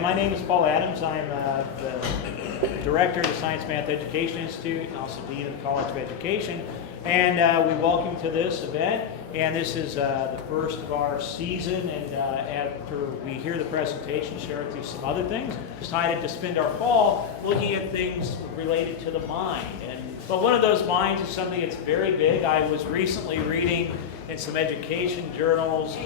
My name is Paul Adams. I'm the Director of the Science Math Education Institute and also Dean of the College of Education. And we welcome you to this event. And this is the first of our season. And after we hear the presentation, share with you some other things. Decided to spend our fall looking at things related to the mind. But one of those minds is something that's very big. I was recently reading in some education journals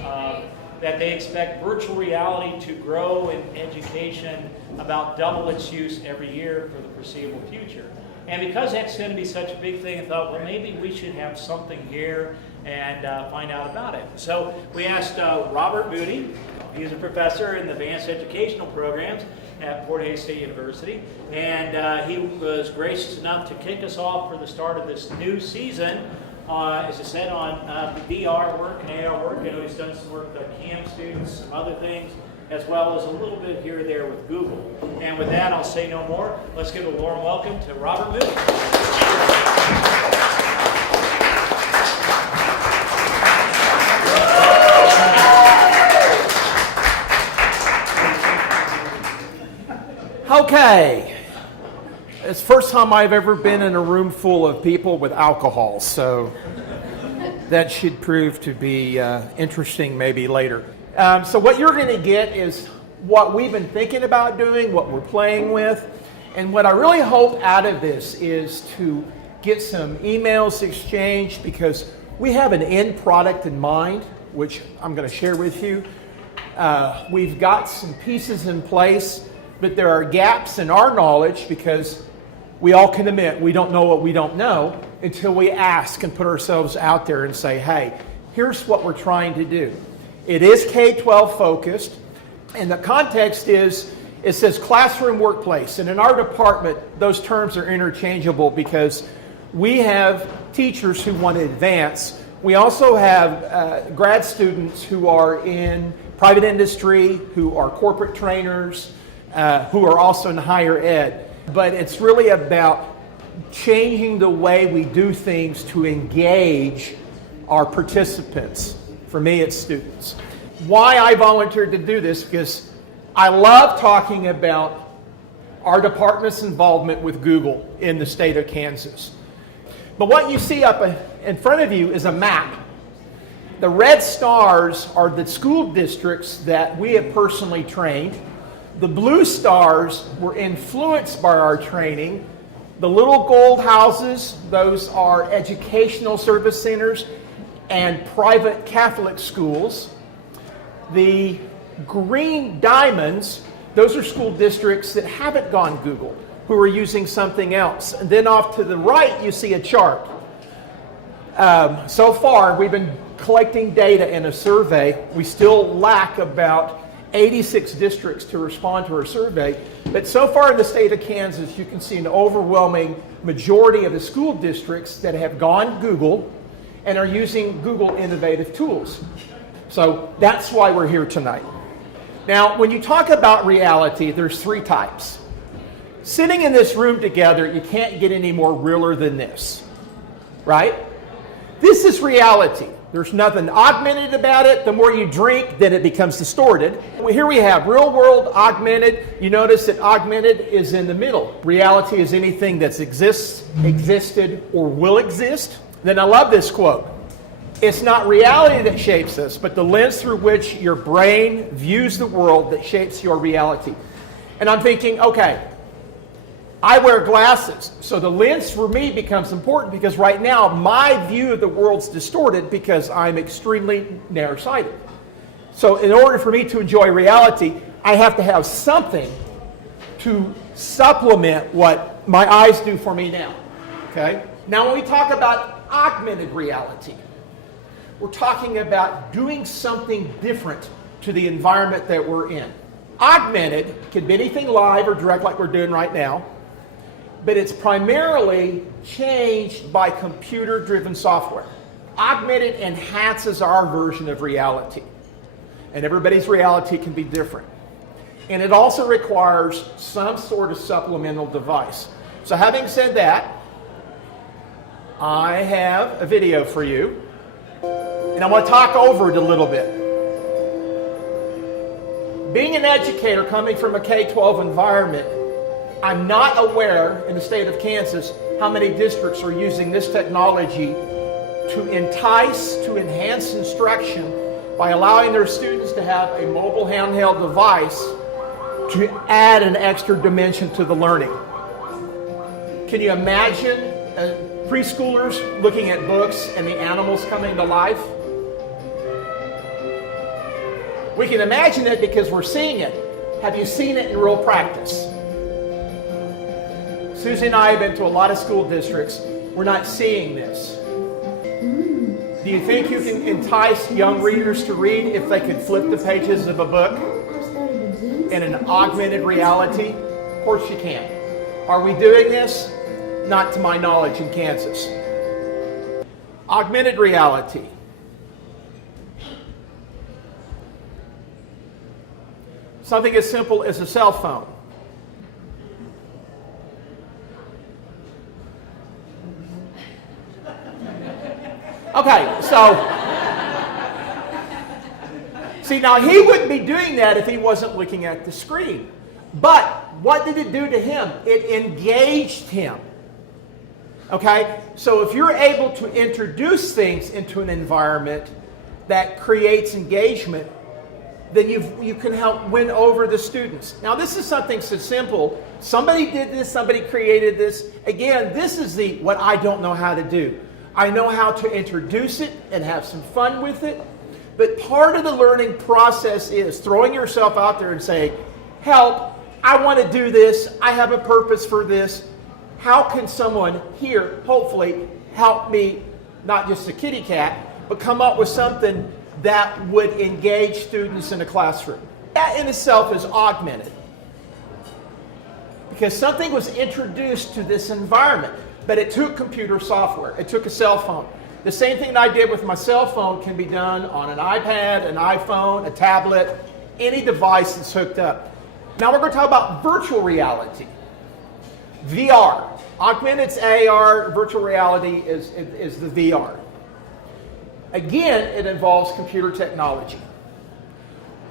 that they expect virtual reality to grow in education about double its use every year for the foreseeable future. And because that's going to be such a big thing, I thought, well, maybe we should have something here and find out about it. So we asked Robert Moody. He's a professor in the advanced educational programs at Fort Hays State University. And he was gracious enough to kick us off for the start of this new season, as I said, on VR work and AR work. I know he's done some work with CAM students, some other things, as well as a little bit here or there with Google. And with that, I'll say no more. Let's give a warm welcome to Robert Moody. Okay. It's the first time I've ever been in a room full of people with alcohol, so that should prove to be interesting maybe later. So what you're going to get is what we've been thinking about doing, what we're playing with, and what I really hope out of this is to get some emails exchanged, because we have an end product in mind, which I'm going to share with you. We've got some pieces in place, but there are gaps in our knowledge, because we all can admit we don't know what we don't know until we ask and put ourselves out there and say, hey, here's what we're trying to do. It is K-12 focused, and the context is, it says classroom workplace, and in our department those terms are interchangeable because we have teachers who want to advance. We also have grad students who are in private industry, who are corporate trainers, who are also in higher ed. But it's really about changing the way we do things to engage our participants. For me, it's students. Why I volunteered to do this, because I love talking about our department's involvement with Google in the state of Kansas. But what you see up in front of you is a map. The red stars are the school districts that we have personally trained. The blue stars were influenced by our training. The little gold houses, those are educational service centers and private Catholic schools. The green diamonds, those are school districts that haven't gone Google, who are using something else. And then off to the right, you see a chart. So far, we've been collecting data in a survey. We still lack about 86 districts to respond to our survey, but so far in the state of Kansas, you can see an overwhelming majority of the school districts that have gone Google and are using Google innovative tools. So that's why we're here tonight. Now, when you talk about reality, there's three types. Sitting in this room together, you can't get any more realer than this, right? This is reality. There's nothing augmented about it. The more you drink, then it becomes distorted. Here we have real world, augmented. You notice that augmented is in the middle. Reality is anything that existed, or will exist. Then I love this quote. It's not reality that shapes us, but the lens through which your brain views the world that shapes your reality. And I'm thinking, okay, I wear glasses, so the lens for me becomes important, because right now my view of the world's distorted because I'm extremely narrow-sighted. So in order for me to enjoy reality, I have to have something to supplement what my eyes do for me now. Okay? Now when we talk about augmented reality, we're talking about doing something different to the environment that we're in. Augmented can be anything live or direct like we're doing right now, but it's primarily changed by computer-driven software. Augmented enhances our version of reality, and everybody's reality can be different. And it also requires some sort of supplemental device. So having said that, I have a video for you, and I want to talk over it a little bit. Being an educator coming from a K-12 environment, I'm not aware in the state of Kansas how many districts are using this technology to entice, to enhance instruction by allowing their students to have a mobile handheld device to add an extra dimension to the learning. Can you imagine preschoolers looking at books and the animals coming to life? We can imagine it because we're seeing it. Have you seen it in real practice? Susie and I have been to a lot of school districts. We're not seeing this. Do you think you can entice young readers to read if they could flip the pages of a book in an augmented reality? Of course you can. Are we doing this? Not to my knowledge in Kansas. Augmented reality. Something as simple as a cell phone. Okay, so, see, now he wouldn't be doing that if he wasn't looking at the screen. But what did it do to him? It engaged him. Okay, so if you're able to introduce things into an environment that creates engagement, then you can help win over the students. Now, this is something so simple. Somebody did this, somebody created this. Again, this is what I don't know how to do. I know how to introduce it and have some fun with it. But part of the learning process is throwing yourself out there and saying, help, I want to do this. I have a purpose for this. How can someone here, hopefully, help me, not just a kitty cat, but come up with something that would engage students in a classroom? That in itself is augmented. Because something was introduced to this environment, but it took computer software. It took a cell phone. The same thing that I did with my cell phone can be done on an iPad, an iPhone, a tablet, any device that's hooked up. Now we're going to talk about virtual reality. VR. Augmented AR, virtual reality is the VR. Again, it involves computer technology.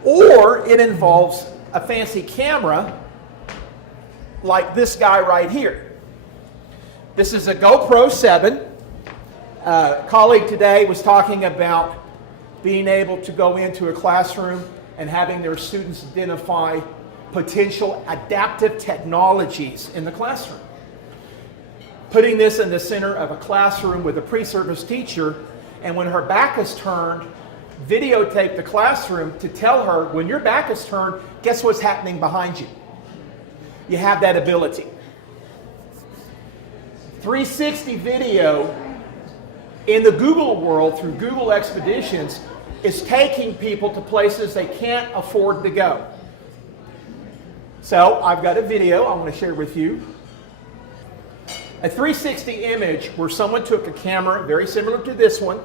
Or it involves a fancy camera like this guy right here. This is a GoPro 7. A colleague today was talking about being able to go into a classroom and having their students identify potential adaptive technologies in the classroom. Putting this in the center of a classroom with a pre-service teacher, and when her back is turned, videotape the classroom to tell her, when your back is turned, guess what's happening behind you? You have that ability. 360 video in the Google world through Google Expeditions is taking people to places they can't afford to go. So I've got a video I want to share with you. A 360 image where someone took a camera very similar to this one,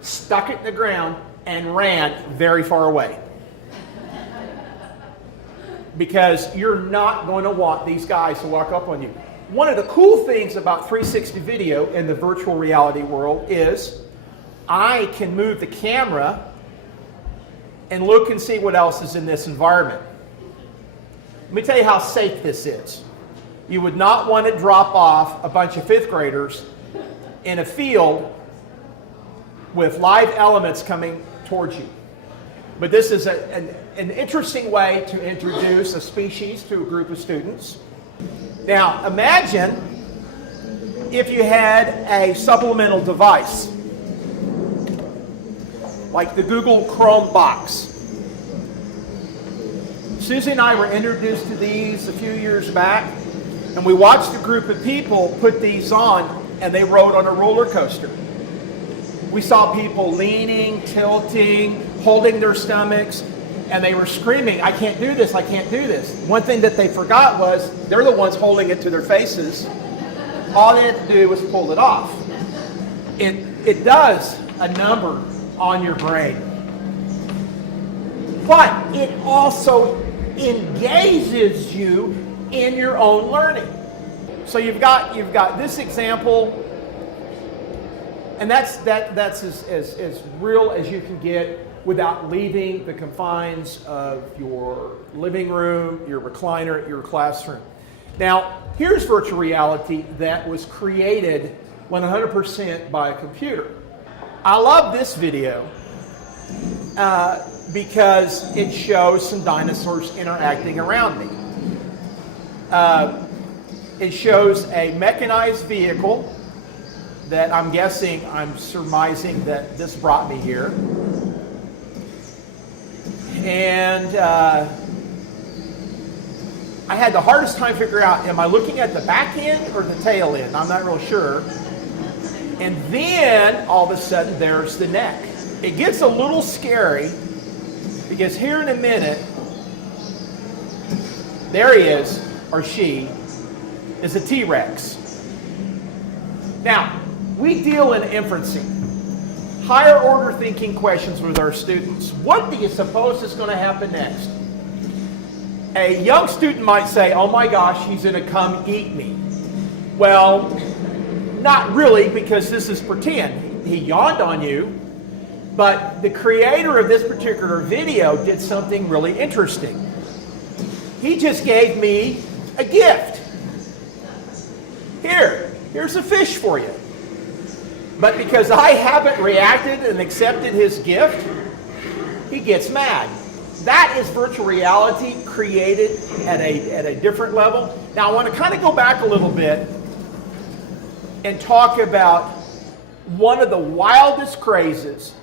stuck it in the ground, and ran very far away. Because you're not going to want these guys to walk up on you. One of the cool things about 360 video in the virtual reality world is I can move the camera and look and see what else is in this environment. Let me tell you how safe this is. You would not want to drop off a bunch of fifth graders in a field with live elements coming towards you. But this is an interesting way to introduce a species to a group of students. Now, imagine if you had a supplemental device, like the Google Chrome box. Susie and I were introduced to these a few years back, and we watched a group of people put these on, and they rode on a roller coaster. We saw people leaning, tilting, holding their stomachs, and they were screaming, I can't do this, I can't do this. One thing that they forgot was they're the ones holding it to their faces. All they had to do was pull it off. It does a number on your brain. But it also engages you in your own learning. So you've got this example, and that's as real as you can get without leaving the confines of your living room, your recliner, your classroom. Now, here's virtual reality that was created 100% by a computer. I love this video because it shows some dinosaurs interacting around me. It shows a mechanized vehicle that I'm surmising that this brought me here. And I had the hardest time figuring out, am I looking at the back end or the tail end? I'm not real sure. And then, all of a sudden, there's the neck. It gets a little scary because here in a minute, there he is, or she, is a T-Rex. Now, we deal in inferencing, higher order thinking questions with our students. What do you suppose is going to happen next? A young student might say, oh my gosh, he's going to come eat me. Well, not really, because this is pretend. He yawned on you, but the creator of this particular video did something really interesting. He just gave me a gift. Here's a fish for you. But because I haven't reacted and accepted his gift, he gets mad. That is virtual reality created at a different level. Now I want to kind of go back a little bit and talk about one of the wildest crazes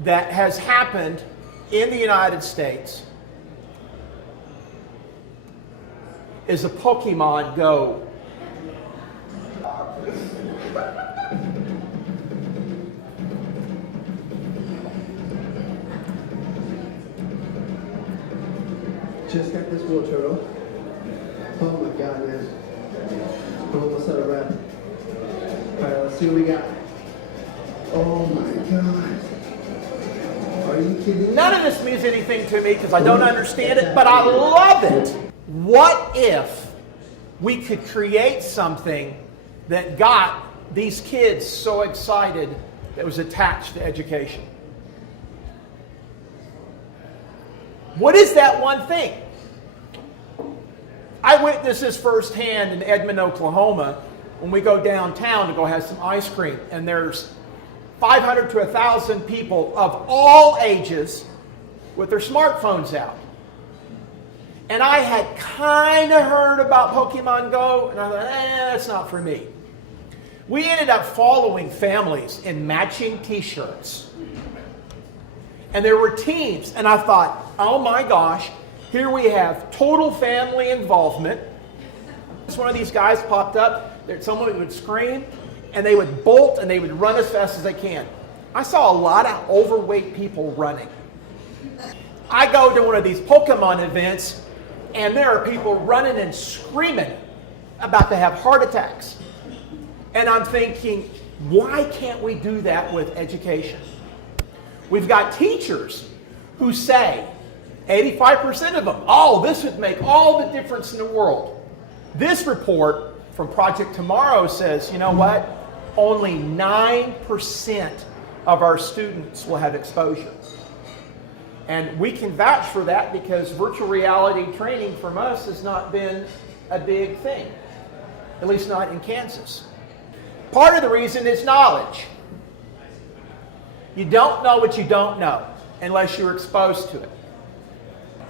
that has happened in the United States is a Pokemon Go. Just got this water turtle. Oh my god, man. I'm almost out of breath. Alright, let's see what we got. Oh my god. Are you kidding me? None of this means anything to me because I don't understand it, but I love it. What if we could create something that got these kids so excited that was attached to education? What is that one thing? I witnessed this firsthand in Edmond, Oklahoma, when we go downtown to go have some ice cream, and there's 500 to 1,000 people of all ages with their smartphones out. And I had kind of heard about Pokemon Go, and I thought, that's not for me. We ended up following families in matching t-shirts. And there were teams, and I thought, oh my gosh, here we have total family involvement. One of these guys popped up, someone would scream, and they would bolt and they would run as fast as they can. I saw a lot of overweight people running. I go to one of these Pokemon events, and there are people running and screaming about to have heart attacks. And I'm thinking, why can't we do that with education? We've got teachers who say, 85% of them, oh, this would make all the difference in the world. This report from Project Tomorrow says, you know what? Only 9% of our students will have exposure. And we can vouch for that because virtual reality training from us has not been a big thing, at least not in Kansas. Part of the reason is knowledge. You don't know what you don't know unless you're exposed to it.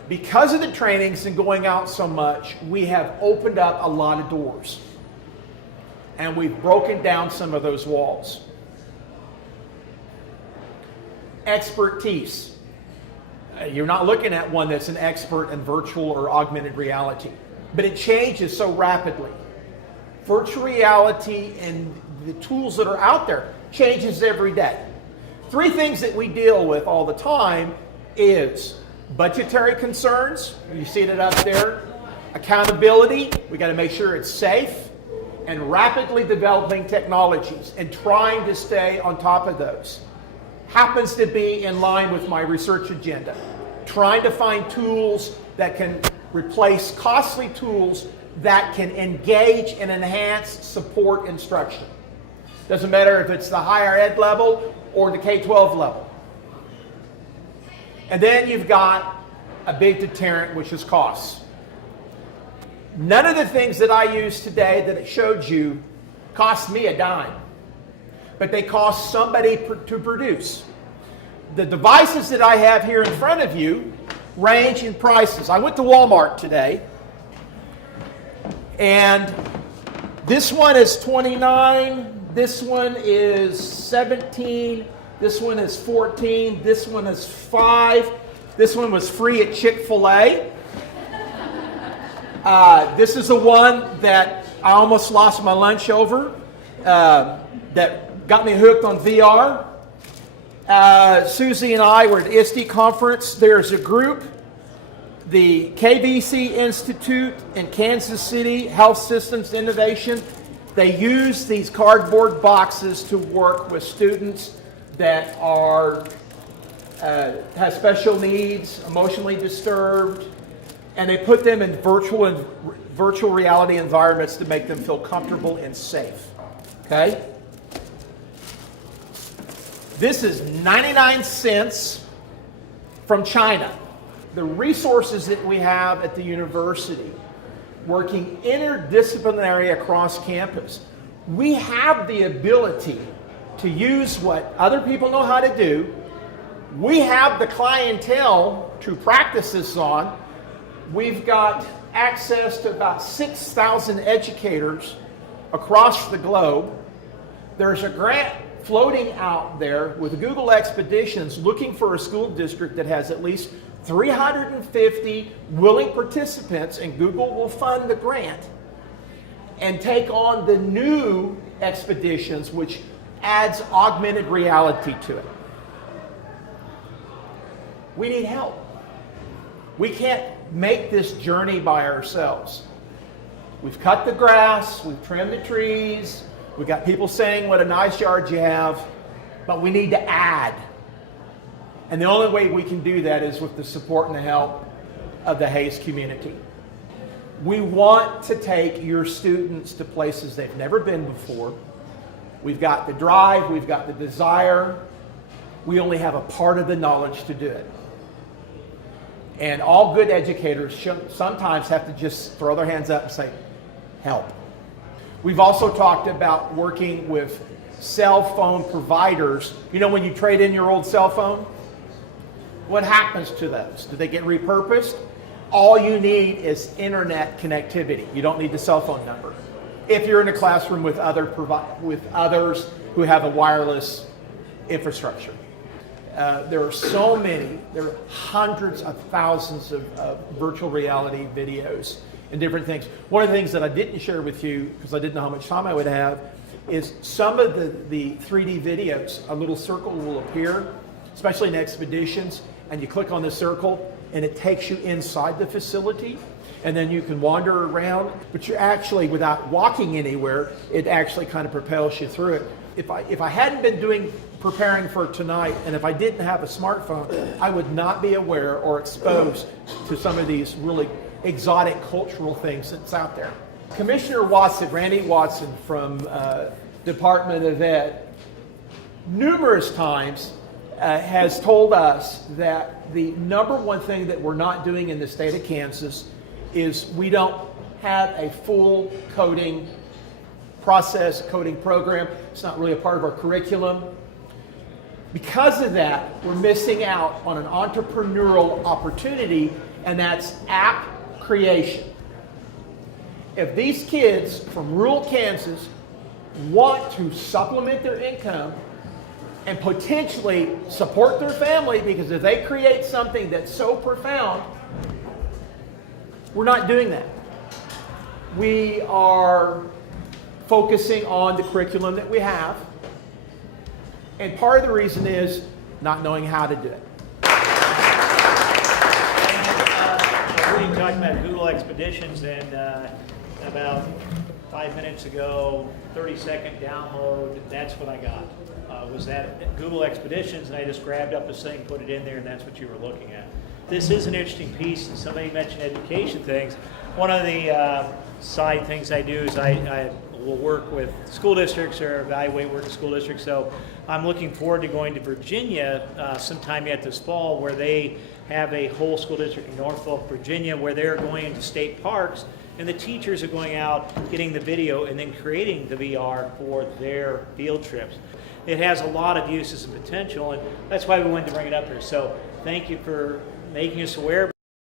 Because of the trainings and going out so much, we have opened up a lot of doors. And we've broken down some of those walls. Expertise. You're not looking at one that's an expert in virtual or augmented reality. But it changes so rapidly. Virtual reality and the tools that are out there changes every day. 3 things that we deal with all the time is budgetary concerns, you see it up there, accountability, we got to make sure it's safe, and rapidly developing technologies and trying to stay on top of those. Happens to be in line with my research agenda. Trying to find tools that can replace costly tools that can engage and enhance support instruction. Doesn't matter if it's the higher ed level or the K-12 level. And then you've got a big deterrent, which is costs. None of the things that I use today that it showed you cost me a dime, but they cost somebody to produce. The devices that I have here in front of you range in prices. I went to Walmart today, and this one is $29, this one is $17, this one is $14, this one is $5, this one was free at Chick-fil-A. This is the one that I almost lost my lunch over, that got me hooked on VR. Susie and I were at the ISTE conference. There's a group, the KVC Institute in Kansas City, Health Systems Innovation. They use these cardboard boxes to work with students that are have special needs, emotionally disturbed, and they put them in virtual reality environments to make them feel comfortable and safe. Okay? This is 99 cents from China. The resources that we have at the university, working interdisciplinary across campus, we have the ability to use what other people know how to do. We have the clientele to practice this on. We've got access to about 6,000 educators across the globe. There's a grant floating out there with Google Expeditions looking for a school district that has at least 350 willing participants, and Google will fund the grant and take on the new expeditions, which adds augmented reality to it. We need help. We can't make this journey by ourselves. We've cut the grass, we've trimmed the trees, we've got people saying what a nice yard you have, but we need to add. And the only way we can do that is with the support and the help of the Hayes community. We want to take your students to places they've never been before. We've got the drive, we've got the desire. We only have a part of the knowledge to do it. And all good educators sometimes have to just throw their hands up and say, help. We've also talked about working with cell phone providers. You know, when you trade in your old cell phone, what happens to those? Do they get repurposed? All you need is internet connectivity. You don't need the cell phone number. If you're in a classroom with others who have a wireless infrastructure. There are so many, there are hundreds of thousands of virtual reality videos and different things. One of the things that I didn't share with you, because I didn't know how much time I would have, is some of the 3D videos. A little circle will appear, especially in expeditions, and you click on the circle and it takes you inside the facility, and then you can wander around, but you're actually, without walking anywhere, it actually kind of propels you through it. If I hadn't been preparing for tonight, and if I didn't have a smartphone, I would not be aware or exposed to some of these really exotic cultural things that's out there. Commissioner Watson, Randy Watson from Department of Ed, numerous times has told us that the number one thing that we're not doing in the state of Kansas is we don't have a full coding process, coding program. It's not really a part of our curriculum. Because of that, we're missing out on an entrepreneurial opportunity, and that's app creation. If these kids from rural Kansas want to supplement their income and potentially support their family, because if they create something that's so profound, we're not doing that. We are focusing on the curriculum that we have, and part of the reason is not knowing how to do it. We were talking about Google Expeditions, and about 5 minutes ago, 30-second download, that's what I got. Was that Google Expeditions, and I just grabbed up this thing, put it in there, and that's what you were looking at. This is an interesting piece, and somebody mentioned education things. One of the side things I do is I will work with school districts or evaluate work in school districts. So I'm looking forward to going to Virginia sometime yet this fall, where they have a whole school district in Norfolk, Virginia, where they're going into state parks, and the teachers are going out, getting the video, and then creating the VR for their field trips. It has a lot of uses and potential, and that's why we wanted to bring it up here. So thank you for making us aware.